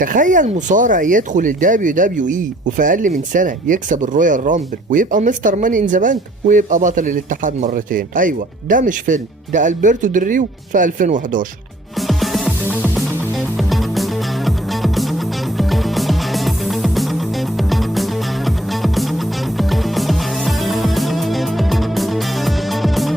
تخيل مصارع يدخل ال WWE وفي اقل من سنه يكسب الرويال رامبل ويبقى مستر ماني ان ذا بانك ويبقى بطل الاتحاد مرتين. ايوه ده مش فيلم، ده البرتو ديل ريو في 2011.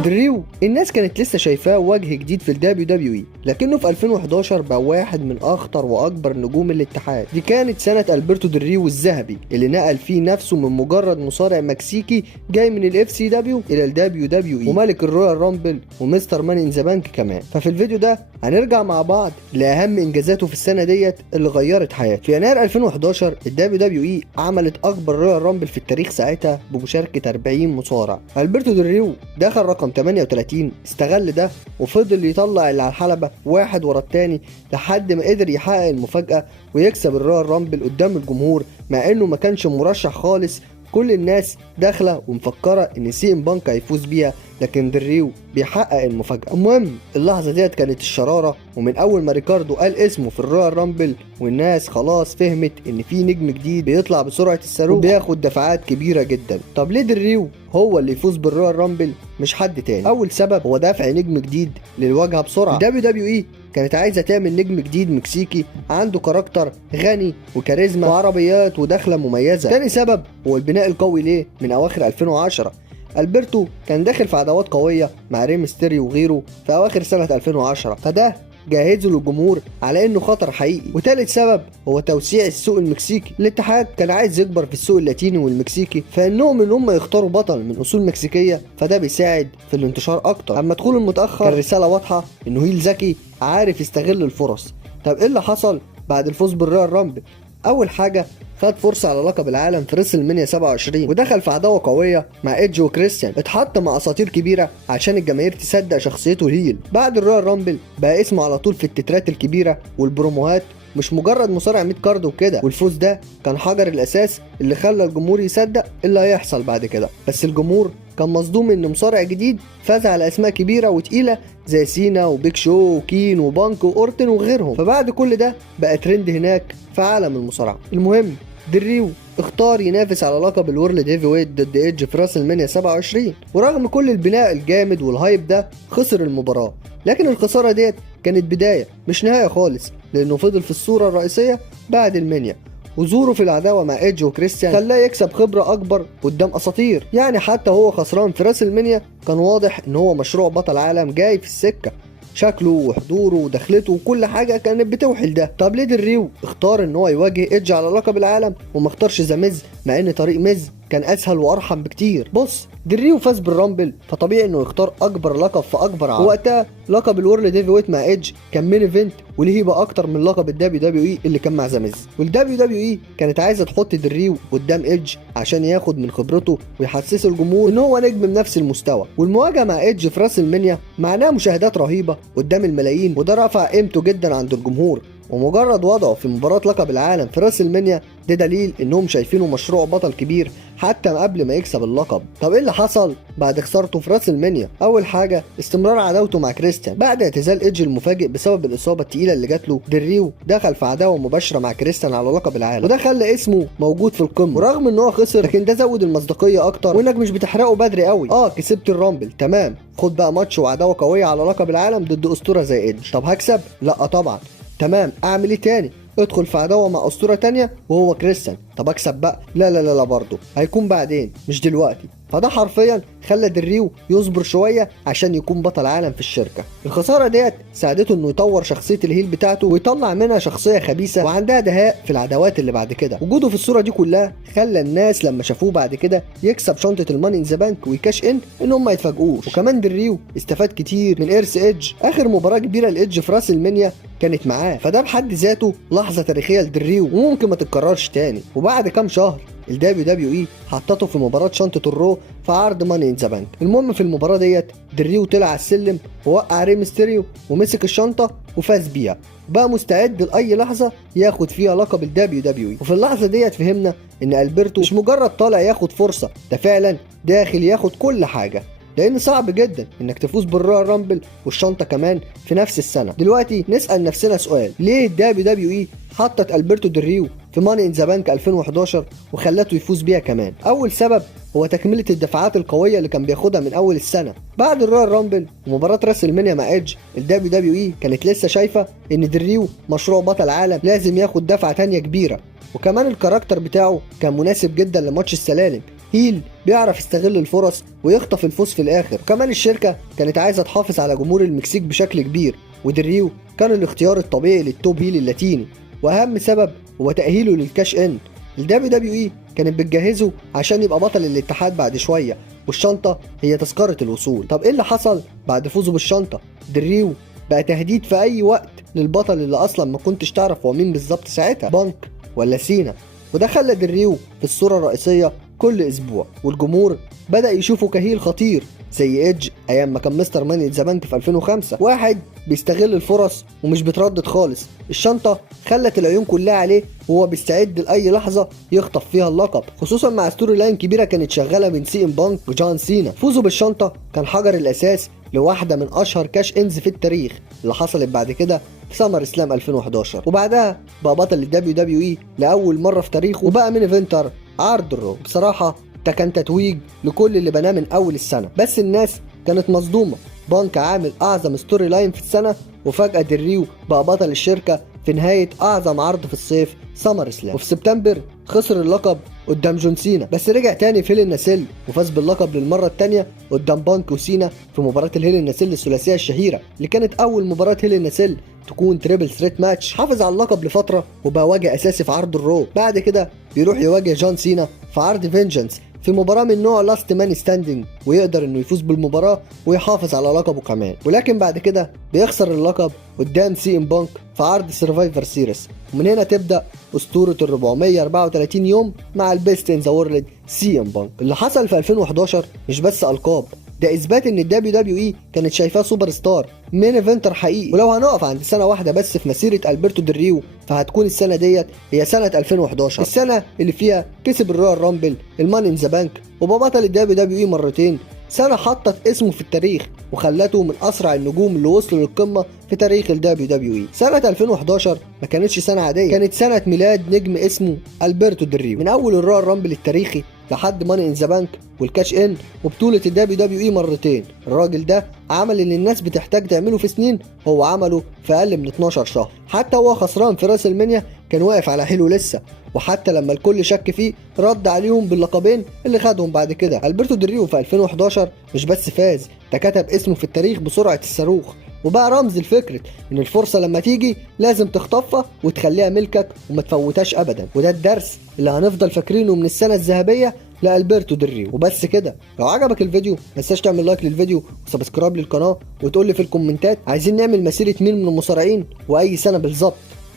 دريو الناس كانت لسه شايفاه وجه جديد في الدبليو دبليو اي، لكنه في 2011 بقى واحد من اخطر واكبر نجوم الاتحاد. دي كانت سنه البرتو دريو الذهبي اللي نقل فيه نفسه من مجرد مصارع مكسيكي جاي من الاف سي دبليو الى الدبليو دبليو اي وملك الرويال رامبل ومستر ماني ان ذا بانك كمان. ففي الفيديو ده هنرجع مع بعض لاهم انجازاته في السنه ديت اللي غيرت حياته. في يناير 2011 الدبليو دبليو اي عملت اكبر رويال رامبل في التاريخ ساعتها بمشاركه 40 مصارع. البرتو دريو دخل رقم 38، استغل ده وفضل يطلع اللي على الحلبة واحد ورا التاني لحد ما قدر يحقق المفاجأة ويكسب الرويال رامبل قدام الجمهور، مع انه ما كانش مرشح خالص. كل الناس داخله ومفكره ان سي ام بانك هيفوز بيها، لكن دريو بيحقق المفاجاه. المهم اللحظه ديت كانت الشراره، ومن اول ما ريكاردو قال اسمه في الرويال رامبل والناس خلاص فهمت ان في نجم جديد بيطلع بسرعه الصاروخ وبياخد دفعات كبيره جدا. طب ليه دريو هو اللي يفوز بالرويال رامبل مش حد تاني؟ اول سبب هو دفع نجم جديد للواجهه بسرعه. دبليو دبليو اي كانت عايزه تعمل نجم جديد مكسيكي عنده كاركتر غني وكاريزما وعربيات ودخله مميزه. تاني سبب هو البناء القوي ليه من اواخر 2010. البرتو كان داخل في عداوات قويه مع ري ميستيريو وغيره في اواخر سنه 2010، فده جهزوا للجمهور على انه خطر حقيقي. وتالت سبب هو توسيع السوق المكسيكي. الاتحاد كان عايز يكبر في السوق اللاتيني والمكسيكي، فانهم ان هم يختاروا بطل من اصول مكسيكيه فده بيساعد في الانتشار اكتر. اما دخول المتاخر كان رساله واضحه انه هيل ذكي عارف يستغل الفرص. طب ايه اللي حصل بعد الفوز بالرويال رامبل؟ اول حاجه خد فرصه على لقب العالم في ريسل مانيا 27 ودخل في عداوه قويه مع ايدج وكريستيان، اتحط مع اساطير كبيره عشان الجماهير تصدق شخصيته الهيل. بعد الرويال رامبل بقى اسمه على طول في التترات الكبيره والبروموهات، مش مجرد مصارع 100 كارد وكده. والفوز ده كان حجر الاساس اللي خلى الجمهور يصدق اللي هيحصل بعد كده. بس الجمهور كان مصدوم ان مصارع جديد فاز على اسماء كبيره وتقيله زي سينا وبيك شو وكين وبانك واورتن وغيرهم، فبعد كل ده بقى ترند هناك في عالم المصارعه. المهم دريو اختار ينافس على لقب الورلد هيفي ويت ضد ايدج في راسل مانيا 27، ورغم كل البناء الجامد والهايب ده خسر المباراه. لكن الخساره ديت كانت بدايه مش نهايه خالص، لانه فضل في الصوره الرئيسيه بعد المانيا، وظهوره في العداوه مع ايدج وكريستيان خلاه يكسب خبره اكبر قدام اساطير. يعني حتى هو خسران في راسل مانيا كان واضح ان هو مشروع بطل عالم جاي في السكه. شكله وحضوره ودخلته وكل حاجه كانت بتوحي ده. طب ليه دريو اختار ان هو يواجه ايدج على لقب العالم وما اختارش ذا ميز، مع ان طريق ميز كان اسهل وارحم بكتير؟ بص، دريو فاز بالرامبل فطبيعي انه يختار اكبر لقب في اكبر عالم. وقتها لقب الورلد هيفي ويت مع ايدج كان مين ايفنت وليه هيبه اكتر من لقب الدبليو دبليو اي اللي كان مع ذا ميز. والدبليو دبليو اي كانت عايزه تحط دريو قدام ايدج عشان ياخد من خبرته ويحسسه الجمهور ان هو نجم بنفس المستوى. والمواجهه مع ايدج في راسل مانيا معناها مشاهدات رهيبه قدام الملايين، وده رفع قيمته جدا عند الجمهور. ومجرد وضعه في مباراة لقب العالم في راسل مانيا ده دليل انهم شايفينه مشروع بطل كبير حتى قبل ما يكسب اللقب. طب ايه اللي حصل بعد خسارته في راسل مانيا؟ اول حاجه استمرار عداوته مع كريستيان. بعد اعتزال ايدج المفاجئ بسبب الاصابه الثقيله اللي جات له، دريو دخل في عداوه مباشره مع كريستيان على لقب العالم، وده خلى اسمه موجود في القمه. ورغم ان هو خسر لكن ده زود المصداقيه اكتر، وانك مش بتحرقه بدري قوي. كسبت الرامبل تمام، خد بقى ماتش وعداوه قويه على لقب العالم ضد اسطوره زي ايدج. طب هكسب؟ لا طبعا. تمام، اعمل ايه تاني؟ ادخل في عداوه مع اسطوره تانية وهو كريستيان. طب اكسب بقى؟ لا لا لا لا، برضه هيكون بعدين مش دلوقتي. فده حرفيا خلى دريو يصبر شويه عشان يكون بطل عالم في الشركه. الخساره ديت ساعدته انه يطور شخصيه الهيل بتاعته ويطلع منها شخصيه خبيثه وعندها دهاء في العداوات اللي بعد كده. وجوده في الصوره دي كلها خلى الناس لما شافوه بعد كده يكسب شنطه الماني ان ذا بانك ويكاش ان هم ما يتفاجئوش. وكمان دريو استفاد كتير من ارث ايدج. اخر مباراه كبيره لايدج في راسل مانيا كانت معاه، فده بحد ذاته لحظه تاريخيه لدريو وممكن ما تتكررش تاني. وبعد كام شهر الدبليو دبليو اي حطته في مباراه شنطه الرو في عرض ماني ان ذا بانك. المهم في المباراه ديت دريو طلع على السلم ووقع ري ميستيريو ومسك الشنطه وفاز بيها، بقى مستعد لاي لحظه ياخد فيها لقب الدبليو دبليو اي. وفي اللحظه ديت فهمنا ان البرتو مش مجرد طالع ياخد فرصه، ده فعلا داخل ياخد كل حاجه. لان صعب جدا انك تفوز بالرويال رامبل والشنطه كمان في نفس السنه. دلوقتي نسال نفسنا سؤال، ليه الدبليو دبليو اي حطت البرتو ديل ريو في ماني ان ذا بانك 2011 وخلته يفوز بيها كمان؟ اول سبب هو تكمله الدفعات القويه اللي كان بياخدها من اول السنه. بعد الرويال رامبل ومباراه راس المنيا مع ايدج، الدبليو دبليو اي كانت لسه شايفه ان ديل ريو مشروع بطل عالم لازم ياخد دفعه تانية كبيره، وكمان الكاركتر بتاعه كان مناسب جدا لماتش السلالم، هيل بيعرف يستغل الفرص ويخطف الفوز في الاخر. وكمان الشركه كانت عايزه تحافظ على جمهور المكسيك بشكل كبير، وديل ريو كان الاختيار الطبيعي للتوب هيل اللاتيني. واهم سبب هو تاهيله للكاش ان. الدبليو دبليو اي كانت بتجهزه عشان يبقى بطل الاتحاد بعد شويه، والشنطه هي تذكره الوصول. طب ايه اللي حصل بعد فوزه بالشنطه؟ ديل ريو بقى تهديد في اي وقت للبطل اللي اصلا ما كنتش تعرف هو مين بالظبط ساعتها، بانك ولا سينا. وده خلى ديل ريو في الصوره الرئيسيه كل اسبوع، والجمهور بدأ يشوفه كهيل خطير زي ايدج ايام ما كان مستر ماني ذا بانك في 2005، واحد بيستغل الفرص ومش بيتردد خالص. الشنطه خلت العيون كلها عليه وهو بيستعد لاي لحظه يخطف فيها اللقب، خصوصا مع ستوري لاين كبيره كانت شغاله بين سي ام بانك وجون سينا. فوزه بالشنطه كان حجر الاساس لواحده من اشهر كاش انز في التاريخ اللي حصلت بعد كده في سمر اسلام 2011، وبعدها بقى بطل الدبليو دبليو اي لاول مره في تاريخه، وبقى مين ايفنتر عرض الرو. بصراحه ده كان تتويج لكل اللي بناه من اول السنه، بس الناس كانت مصدومه. بانك عامل اعظم ستوري لاين في السنه، وفجاه ديل ريو بقى بطل الشركه في نهايه اعظم عرض في الصيف سمر اسلام. وفي سبتمبر خسر اللقب قدام جون سينا، بس رجع تاني في هيل الناسيل وفاز باللقب للمره الثانيه قدام بانك وسينا في مباراه الهيل الناسيل الثلاثيه الشهيره، اللي كانت اول مباراه هيل الناسيل تكون تريبل ثريت ماتش. حافظ على اللقب لفتره وبقى واجه اساسي في عرض الرو. بعد كده بيروح يواجه جون سينا في عرض فينجنس في مباراة من نوع لاست مان ستاندينج، ويقدر انه يفوز بالمباراة ويحافظ على لقبه كمان. ولكن بعد كده بيخسر اللقب قدام سي ام بانك في عرض سرفايفر سيريس، ومن هنا تبدأ اسطورة ال 434 يوم مع البيست ان ذا وورلد سي ام بانك. اللي حصل في 2011 مش بس القاب، ده اثبات ان الدبليو دبليو اي كانت شايفاه سوبر ستار مين ايفنتر حقيقي. ولو هنقف عند سنه واحده بس في مسيره البرتو ديل ريو، فهتكون السنه ديت هي سنه 2011، السنه اللي فيها كسب الرويال رامبل، الماني ان ذا بانك، وبقى بطل الدبليو دبليو اي مرتين. سنه حطت اسمه في التاريخ وخلته من اسرع النجوم اللي وصلوا للقمه في تاريخ الدبليو دبليو اي. سنه 2011 ما كانتش سنه عاديه، كانت سنه ميلاد نجم اسمه البرتو ديل ريو. من اول الرويال رامبل التاريخي لحد ماني ان ذا بانك والكاش ان وبطوله الدبليو دبليو اي مرتين، الراجل ده عمل اللي الناس بتحتاج تعمله في سنين هو عمله في اقل من 12 شهر. حتى هو خسران في راس المنيا كان واقف على حيله لسه، وحتى لما الكل شك فيه رد عليهم باللقبين اللي خدهم بعد كده. البرتو ديل ريو في 2011 مش بس فاز، ده كتب اسمه في التاريخ بسرعه الصاروخ، وبقى رمز لفكره ان الفرصه لما تيجي لازم تخطفها وتخليها ملكك وما تفوتهاش ابدا. وده الدرس اللي هنفضل فاكرينه من السنه الذهبيه لالبرتو ديل ريو. وبس كده، لو عجبك الفيديو ما تنساش تعمل لايك للفيديو وسبسكرايب للقناه، وتقول لي في الكومنتات عايزين نعمل مسيره مين من المصارعين واي سنه بالظبط.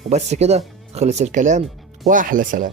وبس كده خلص الكلام، واحلى سلام.